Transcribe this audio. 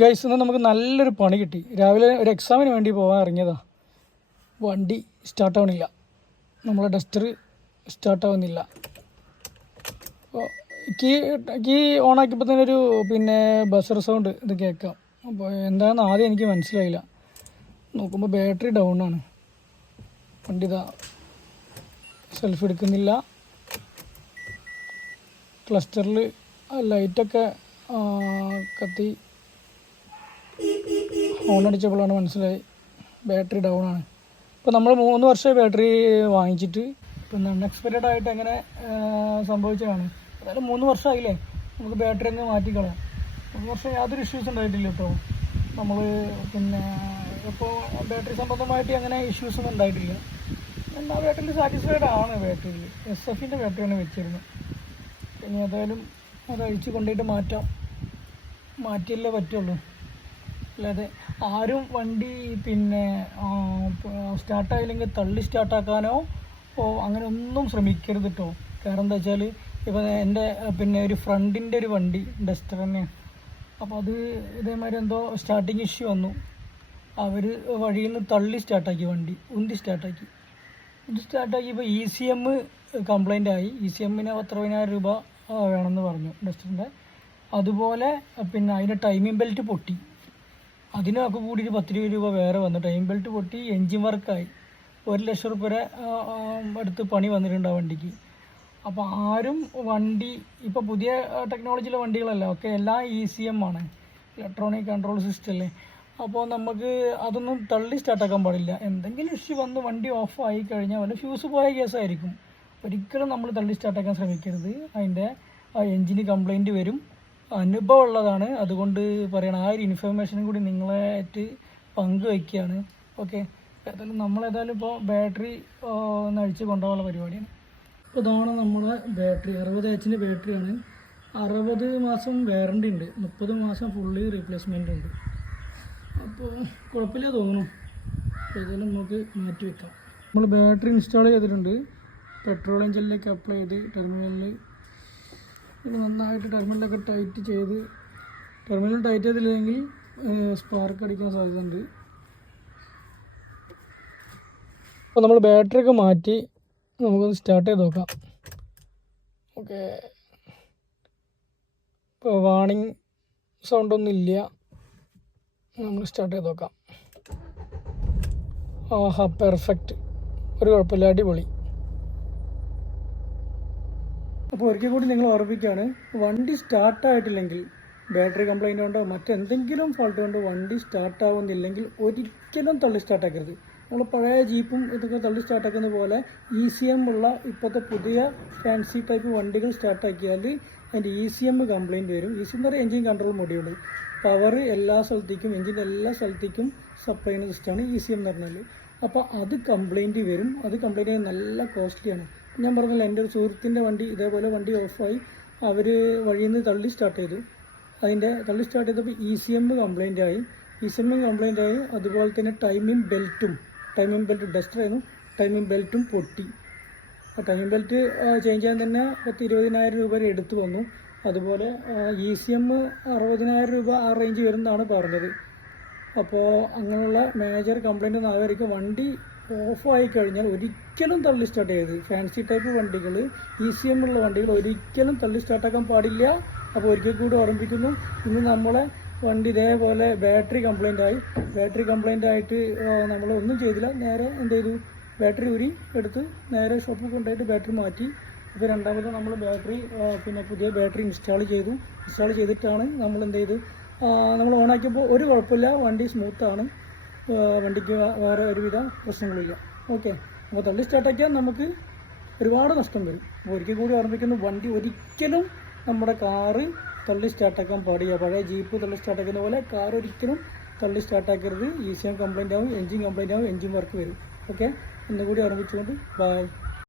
Guys ഇന്ന് നമുക്ക് നല്ലൊരു പണി കിട്ടി. രാവിലെ ഒരു എക്സാമിന് വേണ്ടി പോകാൻ ഇറങ്ങിയതാ. വണ്ടി സ്റ്റാർട്ടാവണില്ല നമ്മളെ ഡസ്റ്റർ സ്റ്റാർട്ടാവുന്നില്ല കീ കീ ഓണാക്കിയപ്പോൾ തന്നെ ഒരു പിന്നെ ബസർ സൗണ്ട് ഇത് കേൾക്കാം. അപ്പോൾ എന്താണെന്ന് ആദ്യം എനിക്ക് മനസ്സിലായില്ല. നോക്കുമ്പോൾ ബാറ്ററി ഡൗൺ ആണ്. വണ്ടി ഇതാ സെൽഫ് എടുക്കുന്നില്ല. ക്ലസ്റ്ററിൽ ലൈറ്റൊക്കെ കത്തി ഹോൺ അടിച്ചപ്പോഴാണ് മനസ്സിലായി. ബാറ്ററി ഡൗൺ ആണ്. ഇപ്പോൾ നമ്മൾ മൂന്ന് വർഷമായി ബാറ്ററി വാങ്ങിച്ചിട്ട്. ഇപ്പം അൺഎക്സ്പെക്റ്റഡ് ആയിട്ട് എങ്ങനെ സംഭവിച്ചതാണ്. അതായത് മൂന്ന് വർഷമായില്ലേ? നമുക്ക് ബാറ്ററി അങ്ങ് മാറ്റിക്കളയാം. മൂന്ന് വർഷം യാതൊരു ഇഷ്യൂസ് ഉണ്ടായിട്ടില്ല കേട്ടോ നമ്മൾ പിന്നെ ഇപ്പോൾ ബാറ്ററി സംബന്ധമായിട്ട് അങ്ങനെ ഇഷ്യൂസ് ഒന്നും ഉണ്ടായിട്ടില്ല. എന്നാൽ ബാറ്ററിയിൽ സാറ്റിസ്ഫൈഡ് ആണ് ബാറ്ററിയിൽ എസ് എഫിന്റെ ബാറ്ററിയാണ് വെച്ചിരുന്നത്. ഇനി ഏതായാലും അത് അഴിച്ച് കൊണ്ടുപോയിട്ട് മാറ്റാം. മാറ്റിയല്ലേ പറ്റുള്ളൂ. അല്ലാതെ ആരും വണ്ടി പിന്നെ സ്റ്റാർട്ടായില്ലെങ്കിൽ തള്ളി സ്റ്റാർട്ടാക്കാനോ അങ്ങനെ ഒന്നും ശ്രമിക്കരുത് കേട്ടോ കാരണം എന്താ വെച്ചാൽ ഇപ്പോൾ എന്റെ പിന്നെ ഒരു ഫ്രണ്ടിന്റെ ഒരു വണ്ടി ഡസ്റ്റർ തന്നെയാണ്. അപ്പോൾ അത് ഇതേമാതിരി എന്തോ സ്റ്റാർട്ടിങ് ഇഷ്യൂ വന്നു. അവർ വഴിയിൽ നിന്ന് തള്ളി സ്റ്റാർട്ടാക്കി വണ്ടി ഉന്തി സ്റ്റാർട്ടാക്കി. ഉന്തി സ്റ്റാർട്ടാക്കി ഇപ്പോൾ ഇ സി എം കംപ്ലൈന്റ് ആയി. ഇ സി എമ്മിന് പത്രപതിനായിരം രൂപ വേണമെന്ന് പറഞ്ഞു ഡസ്റ്ററിന്റെ. അതുപോലെ പിന്നെ അതിന്റെ ടൈമിംഗ് ബെൽറ്റ് പൊട്ടി. അതിനൊക്കെ കൂടി ഒരു പത്ത് ഇരുപത് രൂപ വേറെ വന്നു ടൈം ബെൽറ്റ് പൊട്ടി എൻജിൻ വർക്കായി ഒരു ലക്ഷം റുപ്യ വരെ അടുത്ത് പണി വന്നിട്ടുണ്ട് ആ വണ്ടിക്ക്. അപ്പോൾ ആരും വണ്ടി ഇപ്പോൾ പുതിയ ടെക്നോളജിയിലെ വണ്ടികളല്ല ഒക്കെ എല്ലാം ഇ സി എം ആണ്. ഇലക്ട്രോണിക് കൺട്രോൾ സിസ്റ്റം അല്ലേ അപ്പോൾ നമുക്ക് അതൊന്നും തള്ളി സ്റ്റാർട്ടാക്കാൻ പാടില്ല. എന്തെങ്കിലും ഇഷ്യൂ വന്ന് വണ്ടി ഓഫ് ആയി കഴിഞ്ഞാൽ വല്ല ഫ്യൂസ് പോയ കേസായിരിക്കും ഒരിക്കലും നമ്മൾ തള്ളി സ്റ്റാർട്ടാക്കാൻ ശ്രമിക്കരുത്. അതിന്റെ എൻജിന് കംപ്ലൈന്റ് വരും. അനുഭവം ഉള്ളതാണ് അതുകൊണ്ട് പറയണം ആ ഒരു ഇൻഫർമേഷനും കൂടി നിങ്ങളായിട്ട് പങ്കുവയ്ക്കുകയാണ്. ഓക്കെ ഏതായാലും നമ്മളേതായാലും ഇപ്പോൾ ബാറ്ററി ഒന്ന് കൊണ്ടുപോകാനുള്ള പരിപാടിയാണ്. അപ്പോൾ ഇതാണ് നമ്മുടെ ബാറ്ററി അറുപത് എച്ചിന്റെ ബാറ്ററിയാണ് അറുപത് മാസം വാറണ്ടി ഉണ്ട്. മുപ്പത് മാസം ഫുള്ളി റീപ്ലേസ്മെന്റ് ഉണ്ട്. അപ്പോൾ കുഴപ്പമില്ല തോന്നുന്നു. ഏതായാലും നമുക്ക് മാറ്റി വെക്കാം നമ്മൾ ബാറ്ററി ഇൻസ്റ്റാൾ ചെയ്തിട്ടുണ്ട്. പെട്രോൾ എഞ്ചിനിലേക്ക് അപ്ലൈ ചെയ്ത് ടെർമിനലിൽ ഇത് നന്നായിട്ട് ടെർമിനലൊക്കെ ടൈറ്റ് ചെയ്ത് ടെർമിനൽ ടൈറ്റ് ചെയ്തില്ലെങ്കിൽ സ്പാർക്ക് അടിക്കാൻ സാധ്യതയുണ്ട്. അപ്പോൾ നമ്മൾ ബാറ്ററി ഒക്കെ മാറ്റി നമുക്കൊന്ന് സ്റ്റാർട്ട് ചെയ്ത് നോക്കാം. ഓക്കെ. ഇപ്പോൾ വാണിംഗ് സൗണ്ടൊന്നും ഇല്ല. നമ്മൾ സ്റ്റാർട്ട് ചെയ്ത് നോക്കാം. ആഹാ പെർഫെക്റ്റ്. ഒരു കുഴപ്പമില്ല അടിപൊളി. അപ്പോൾ ഒരിക്കൽ കൂടി നിങ്ങൾ ഓർമ്മിക്കുകയാണ് വണ്ടി സ്റ്റാർട്ടായിട്ടില്ലെങ്കിൽ ബാറ്ററി കംപ്ലൈന്റ് കൊണ്ടോ മറ്റെന്തെങ്കിലും ഫോൾട്ട് കൊണ്ടോ വണ്ടി സ്റ്റാർട്ടാവുന്നില്ലെങ്കിൽ ഒരിക്കലും തള്ളി സ്റ്റാർട്ടാക്കരുത് നമ്മൾ പഴയ ജീപ്പും ഇതൊക്കെ തള്ളി സ്റ്റാർട്ടാക്കുന്ന പോലെ ഇ സി എം ഉള്ള ഇപ്പോഴത്തെ പുതിയ ഫാൻസി ടൈപ്പ് വണ്ടികൾ സ്റ്റാർട്ടാക്കിയാൽ അതിന്റെ ഇ സി എം കംപ്ലൈന്റ് വരും. ഇ സി എം എന്ന് എഞ്ചിൻ കൺട്രോൾ മൊഡ്യൂൾ പവർ എല്ലാ സ്ഥലത്തേക്കും എഞ്ചിന്റെ എല്ലാ സ്ഥലത്തേക്കും സപ്ലൈ ചെയ്യുന്ന സിസ്റ്റമാണ് ഇ സി എം എന്ന് പറഞ്ഞാൽ അപ്പോൾ അത് കംപ്ലൈന്റ് വരും. അത് കംപ്ലൈന്റ് ചെയ്യാൻ നല്ല കോസ്റ്റ്ലിയാണ് ഞാൻ പറഞ്ഞല്ലോ എന്റെ ഒരു സുഹൃത്തിന്റെ വണ്ടി ഇതേപോലെ വണ്ടി ഓഫായി അവർ വഴിയിൽ നിന്ന് തള്ളി സ്റ്റാർട്ട് ചെയ്തു. അതിന്റെ തള്ളി സ്റ്റാർട്ട് ചെയ്തപ്പോൾ ഇ സി എം കംപ്ലൈന്റ് ആയി. ഇ സി എം കംപ്ലൈന്റ് ആയി. അതുപോലെ തന്നെ ടൈമിംഗ് ബെൽറ്റും ടൈമിംഗ് ബെൽറ്റ് ഡസ്റ്റർ ആയിരുന്നു. ടൈമിംഗ് ബെൽറ്റും പൊട്ടി. ആ ടൈമിംഗ് ബെൽറ്റ് ചേഞ്ച് ചെയ്യാൻ തന്നെ പത്ത് ഇരുപതിനായിരം രൂപ വരെ എടുത്തു വന്നു. അതുപോലെ ഇ സി എം അറുപതിനായിരം രൂപ ആ റേഞ്ച് വരുന്നതാണ് പറഞ്ഞത്. അപ്പോൾ അങ്ങനെയുള്ള മേജർ കംപ്ലൈന്റ് ഒന്നും വണ്ടി വണ്ടി ഓഫായി കഴിഞ്ഞാൽ ഒരിക്കലും തള്ളി സ്റ്റാർട്ട് ചെയ്ത് ഫാൻസി ടൈപ്പ് വണ്ടികൾ ഇ സി എം ഉള്ള വണ്ടികൾ ഒരിക്കലും തള്ളി സ്റ്റാർട്ടാക്കാൻ പാടില്ല. അപ്പോൾ ഒരിക്കൽ കൂടി ഓർമ്മിപ്പിക്കുന്നു ഇന്ന് നമ്മളെ വണ്ടി ഇതേപോലെ ബാറ്ററി കംപ്ലൈന്റ് ആയി. ബാറ്ററി കംപ്ലൈന്റ് ആയിട്ട് നമ്മൾ ഒന്നും ചെയ്തില്ല. നേരെ എന്ത് ചെയ്തു? ബാറ്ററി ഉരി എടുത്ത് നേരെ ഷോപ്പിൽ കൊണ്ടുപോയിട്ട് ബാറ്ററി മാറ്റി. ഇപ്പോൾ രണ്ടാമത് നമ്മൾ ബാറ്ററി പിന്നെ പുതിയ ബാറ്ററി ഇൻസ്റ്റാൾ ചെയ്തു. ഇൻസ്റ്റാൾ ചെയ്തിട്ടാണ് നമ്മൾ എന്ത് ചെയ്തു? നമ്മൾ ഓണാക്കിയപ്പോൾ ഒരു കുഴപ്പമില്ല വണ്ടി സ്മൂത്താണ് വണ്ടിക്ക് വേറെ ഒരുവിധ പ്രശ്നങ്ങളില്ല. ഓക്കെ അപ്പോൾ തള്ളി സ്റ്റാർട്ടാക്കിയാൽ നമുക്ക് ഒരുപാട് നഷ്ടം വരും. അപ്പോൾ ഒരിക്കൽ കൂടി ഓർമ്മിക്കുന്നു വണ്ടി ഒരിക്കലും നമ്മുടെ കാറ് തള്ളി സ്റ്റാർട്ടാക്കാൻ പാടില്ല. പഴയ ജീപ്പ് തള്ളി സ്റ്റാർട്ടാക്കുന്ന പോലെ കാർ ഒരിക്കലും തള്ളി സ്റ്റാർട്ടാക്കരുത് എം കംപ്ലൈന്റ് ആവും എൻജിൻ കംപ്ലൈന്റ് ആവും എൻജിൻ വർക്ക് വരും. ഓക്കെ ഒന്നുകൂടി ഓർമ്മിച്ചുകൊണ്ട് ബൈ